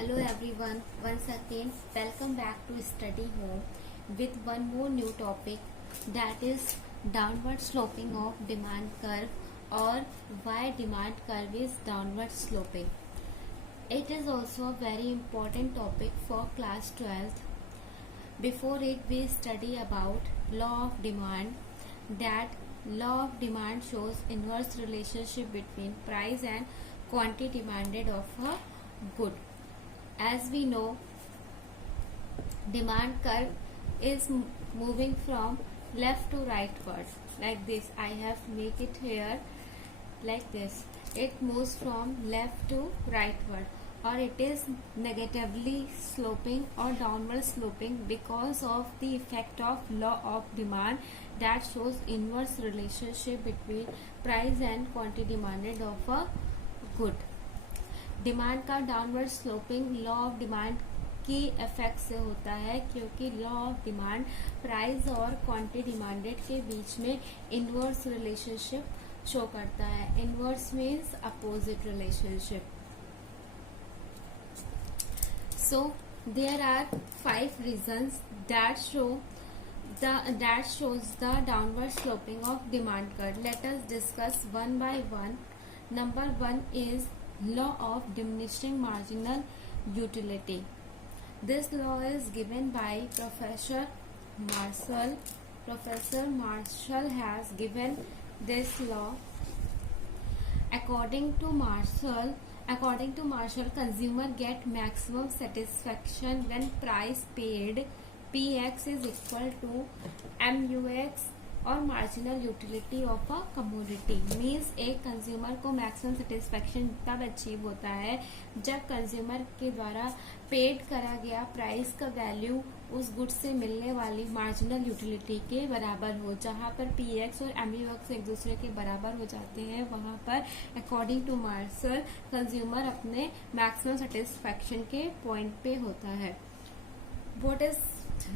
Hello everyone, once again welcome back to Study Home with one more new topic, that is downward sloping of demand curve, or why demand curve is downward sloping. It is also a very important topic for class 12th. Before it we study about law of demand. That law of demand shows inverse relationship between price and quantity demanded of a good. As we know, demand curve is moving from left to rightward like this. I have make it here like this. It moves from left to rightward, or it is negatively sloping or downward sloping because of the effect of law of demand that shows inverse relationship between price and quantity demanded of a good. Demand का downward sloping law of demand की effect से होता है, क्योंकि law of demand price और quantity demanded के बीच में इनवर्स रिलेशनशिप शो करता है. Inverse means opposite relationship. So there are 5 reasons that shows the downward sloping of demand curve. Let us discuss one by one. Number 1 is law of diminishing marginal utility. This law is given by Professor Marshall. Professor Marshall has given this law. According to Marshall, consumer get maximum satisfaction when price paid Px is equal to MUX और marginal utility of a commodity. Means एक consumer को maximum satisfaction तब achieve होता है जब consumer के द्वारा paid करा गया प्राइस का वैल्यू उस गुड से मिलने वाली मार्जिनल यूटिलिटी के बराबर हो. जहां पर पीएक्स और एमयूएक्स एक दूसरे के बराबर हो जाते हैं, वहां पर अकॉर्डिंग टू मार्शल कंज्यूमर अपने मैक्सिमम सेटिस्फेक्शन के पॉइंट पे होता है.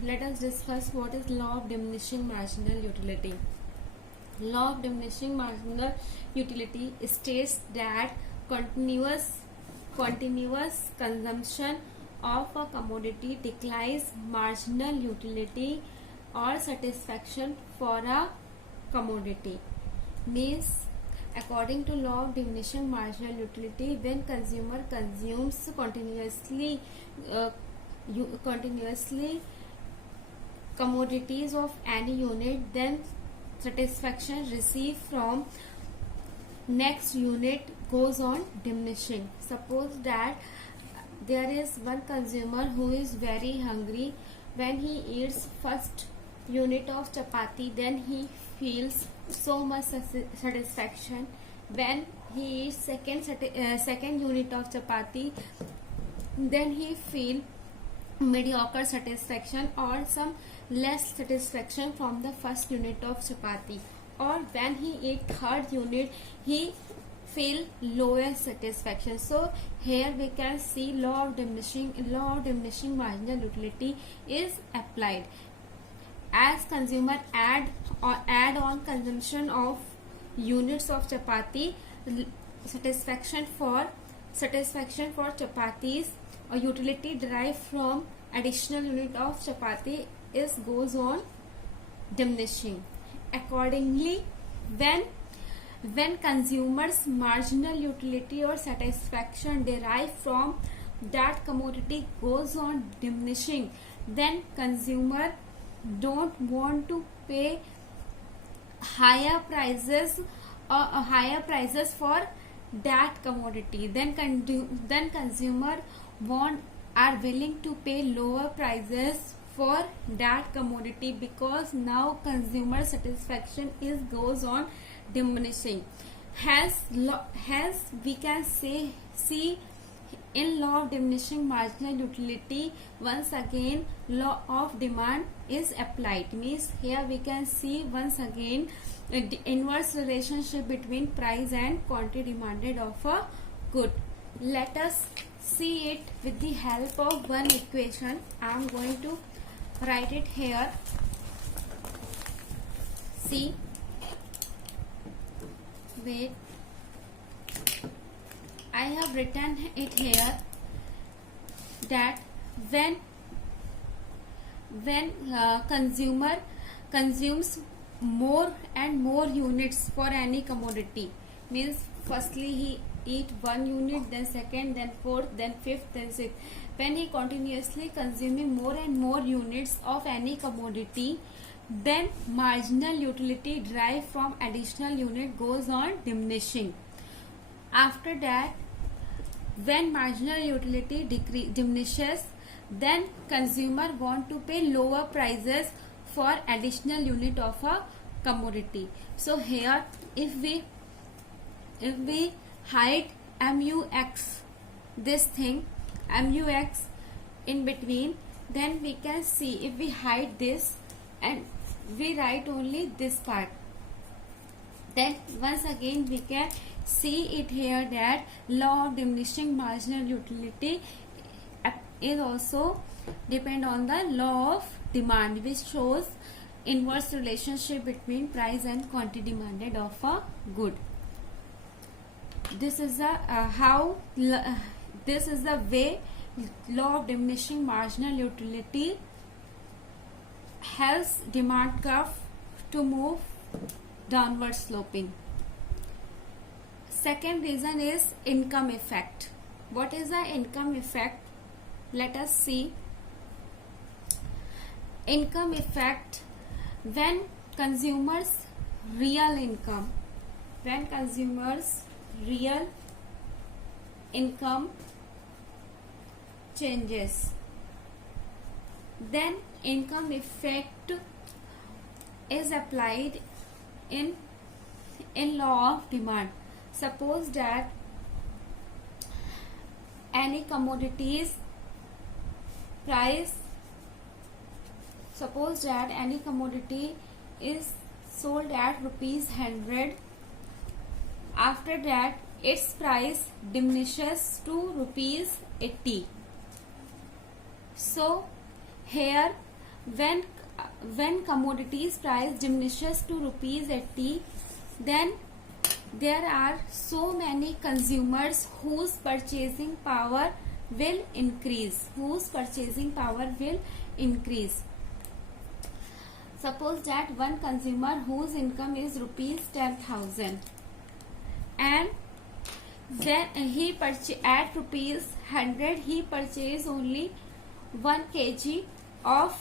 Let us discuss what is law of diminishing marginal utility. Law of diminishing marginal utility states that continuous consumption of a commodity declines marginal utility or satisfaction for a commodity. Means, according to law of diminishing marginal utility, when consumer consumes continuously commodities of any unit, then satisfaction received from next unit goes on diminishing. Suppose that there is one consumer who is very hungry. When he eats first unit of chapati, then he feels so much satisfaction. When he eats second unit of chapati, then he feel mediocre satisfaction or some less satisfaction from the first unit of chapati. Or when he eat third unit, he feel lower satisfaction. So here we can see law of diminishing marginal utility is applied. As consumer add on consumption of units of chapati, satisfaction for chapatis or utility derived from additional unit of chapati goes on diminishing. Accordingly, when consumers marginal utility or satisfaction derived from that commodity goes on diminishing, then consumer don't want to pay higher prices for that commodity. Then consumer are willing to pay lower prices for that commodity, because now consumer satisfaction goes on diminishing. Hence we can see in law of diminishing marginal utility, once again law of demand is applied. Means here we can see once again the inverse relationship between price and quantity demanded of a good. Let us see it with the help of one equation. I am going to write it here. See, wait, I have written it here. that when consumer consumes more and more units for any commodity, means firstly he eat one unit, then second, then fourth, then fifth, then sixth. When he continuously consuming more and more units of any commodity, then marginal utility derived from additional unit goes on diminishing. After that, when marginal utility diminishes, then consumer want to pay lower prices for additional unit of a commodity. So here if we hide MUX, this thing MUX in between, then we can see, if we hide this and we write only this part, then once again we can see it here that law of diminishing marginal utility is also depend on the law of demand, which shows inverse relationship between price and quantity demanded of a good. This is the this is the way law of diminishing marginal utility helps demand curve to move downward sloping. Second reason is income effect. What is the income effect? Let us see. Income effect, when consumers real income changes, then income effect is applied in law of demand. Suppose that any commodities price, suppose that any commodity is sold at ₹100. After that its price diminishes to ₹80. So here when commodities price diminishes to ₹80, then there are so many consumers whose purchasing power will increase. Suppose that one consumer whose income is ₹10,000 and then he at ₹100 he purchase only 1 kg of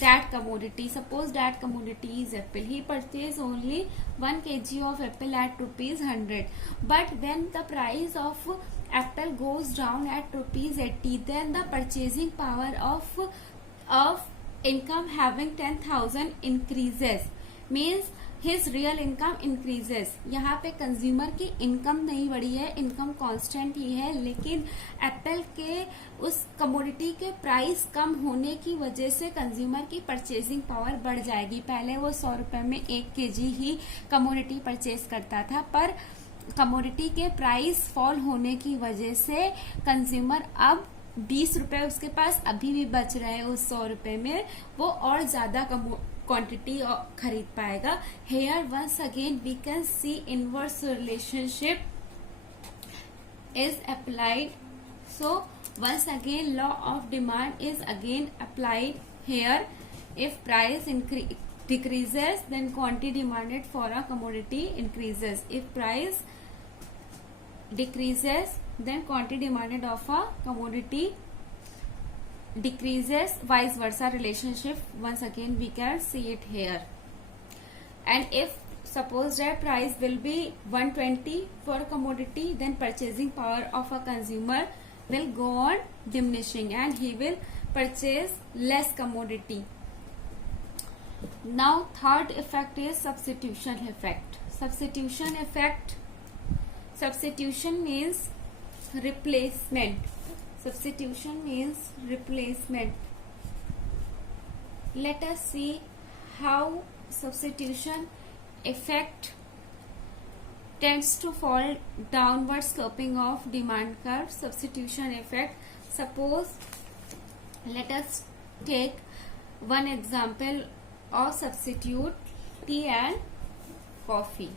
that commodity. Suppose that commodity is apple. He purchase only 1 kg of apple at ₹100. But when the price of apple goes down at ₹80, then the purchasing power of income having 10,000 increases, means his real income increases. यहाँ पे consumer की income नहीं बढ़ी है, income constant ही है, लेकिन Apple के उस कमोडिटी के प्राइस कम होने की वजह से कंज्यूमर की परचेजिंग पावर बढ़ जाएगी. पहले वो 100 रुपए में 1 kg ही कमोडिटी परचेज करता था, पर कमोडिटी के प्राइस फॉल होने की वजह से कंज्यूमर अब 20 रुपए उसके पास अभी भी बच रहे हैं उस 100 रुपए में, वो और ज्यादा क्वांटिटी खरीद पाएगा. Here once again we can see inverse relationship is applied. So once again law of demand is again applied here. If price decreases, then quantity demanded for a commodity increases. If price decreases, then quantity demanded of a commodity decreases. Vice versa relationship, once again we can see it here. And if suppose that price will be 120 for commodity, then purchasing power of a consumer will go on diminishing and he will purchase less commodity. Now third effect is substitution effect. Substitution means replacement. Let us see how substitution effect tends to fall downward sloping of demand curve. Substitution effect. Suppose let us take one example or substitute tea and coffee.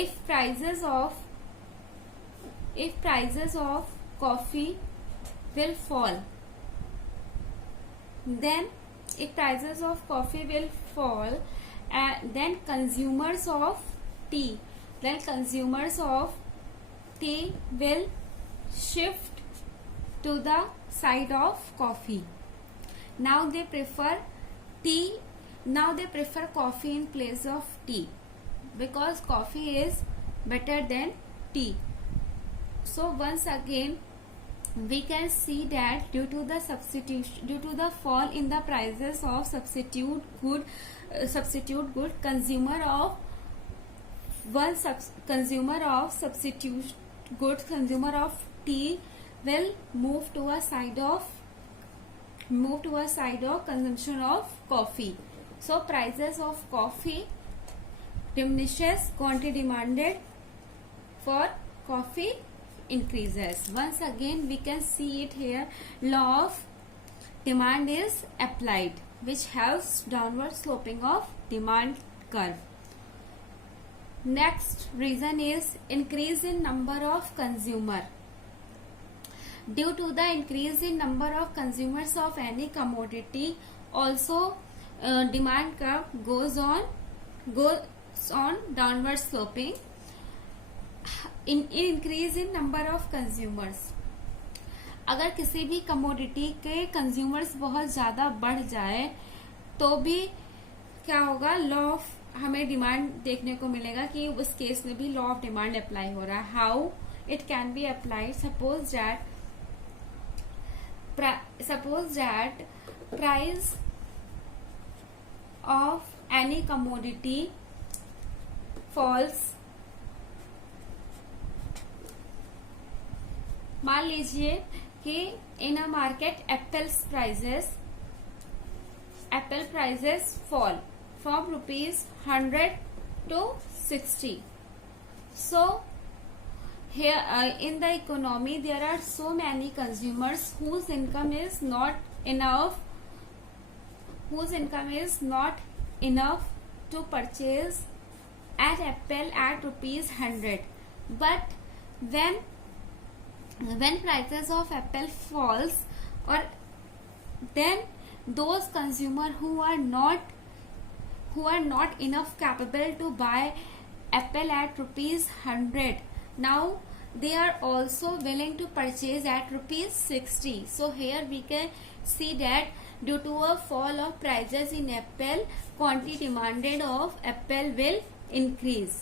If prices of if prices of coffee will fall, then if prices of coffee will fall, then consumers of tea will shift to the side of coffee. Now they prefer coffee in place of tea because coffee is better than tea. So once again we can see that due to the fall in the prices of substitute good, consumer of tea will move to a side of consumption of coffee. So prices of coffee diminishes, quantity demanded for coffee increases. Once again we can see it here, law of demand is applied, which helps downward sloping of demand curve. Next reason is increase in number of consumer. Due to the increase in number of consumers of any commodity, also demand curve goes on downward sloping. Increase in number of consumers, अगर किसी भी commodity के consumers बहुत ज्यादा बढ़ जाए तो भी क्या होगा, लॉ ऑफ हमें डिमांड देखने को मिलेगा कि उस केस में भी लॉ ऑफ डिमांड अप्लाई हो रहा है. How it can be applied, suppose that price of any commodity falls. मान लीजिए कि in a market apple prices fall from ₹100 to 60. So here in the economy there are so many consumers whose income is not enough to purchase an apple at ₹100. But when prices of apple falls, or then those consumer who are not enough capable to buy apple at ₹100, now they are also willing to purchase at ₹60. So here we can see that due to a fall of prices in apple, quantity demanded of apple will increase,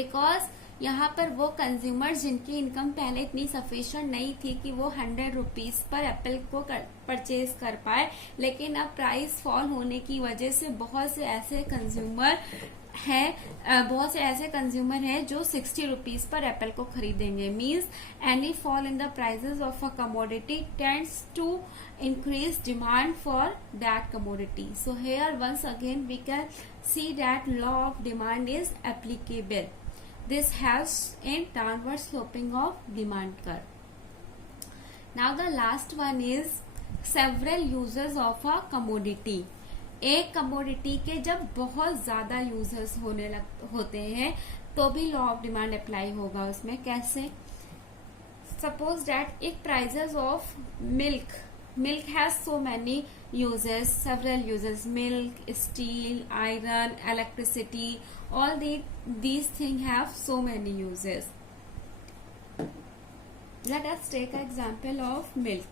because यहाँ पर वो consumer जिनकी income पहले इतनी sufficient नहीं थी कि वो ₹100 पर एप्पल को परचेज कर पाए, लेकिन अब प्राइस फॉल होने की वजह से बहुत से ऐसे कंज्यूमर हैं जो ₹60 पर एप्पल को खरीदेंगे. Means any fall in the prices of a commodity tends to increase demand for that commodity. So here once again we can see that law of demand is applicable. This helps in downward sloping of demand curve. Now the last one is several uses of a commodity. एक commodity के जब बहुत ज्यादा users होते हैं तो भी law of demand apply होगा उसमें. कैसे? Suppose that if prices of milk has so many uses, several uses, milk, steel, iron, electricity, all these things have so many uses. Let us take an example of milk.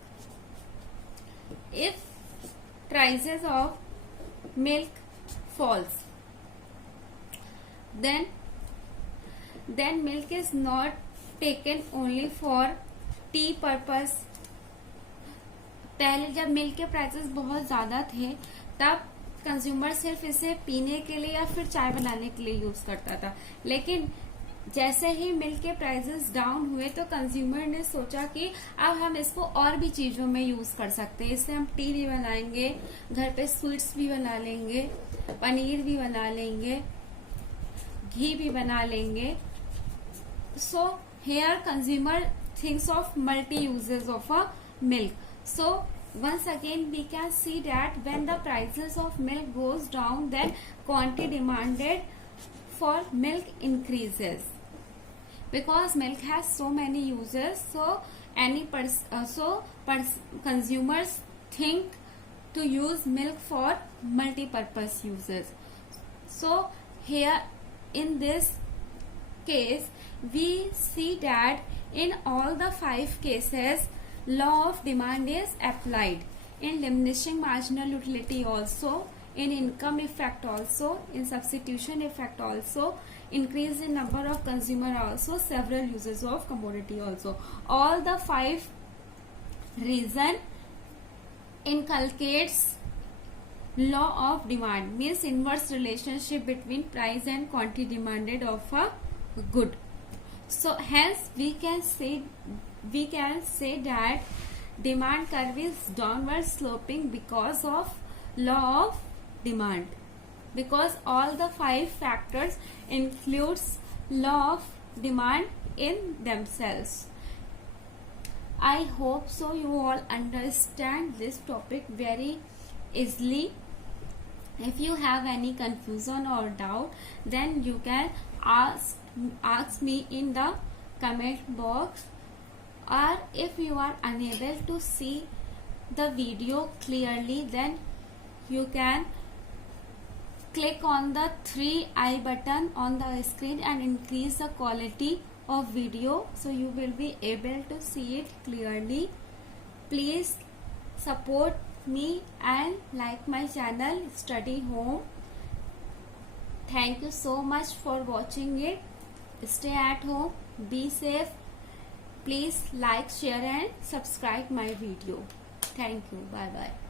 If prices of milk falls, then milk is not taken only for tea purpose. पहले जब milk के prices बहुत ज्यादा थे तब consumer सिर्फ इसे पीने के लिए या फिर चाय बनाने के लिए यूज करता था, लेकिन जैसे ही मिल्क के प्राइसेस डाउन हुए तो कंज्यूमर ने सोचा कि अब हम इसको और भी चीजों में यूज कर सकते हैं. इससे हम टी भी बनाएंगे, घर पे स्वीट्स भी बना लेंगे, पनीर भी बना लेंगे, घी भी बना लेंगे. So here consumer thinks of multi uses of a milk. So once again we can see that when the prices of milk goes down, then quantity demanded for milk increases. because milk has so many uses, so consumers think to use milk for multi-purpose uses. So here in this case we see that in all the 5 cases law of demand is applied, in diminishing marginal utility also, in income effect also, in substitution effect also, increase in number of consumer also, several uses of commodity also. All the 5 reason inculcates law of demand, means inverse relationship between price and quantity demanded of a good. So hence we can say that demand curve is downward sloping because of law of demand, because all the 5 factors includes law of demand in themselves. I hope so you all understand this topic very easily. If you have any confusion or doubt, then you can ask me in the comment box, or if you are unable to see the video clearly, then you can click on the 3 button on the screen and increase the quality of video, so you will be able to see it clearly. Please support me and like my channel Study Home. Thank you so much for watching it. Stay at home, be safe. Please like, share and subscribe my video. Thank you. Bye bye.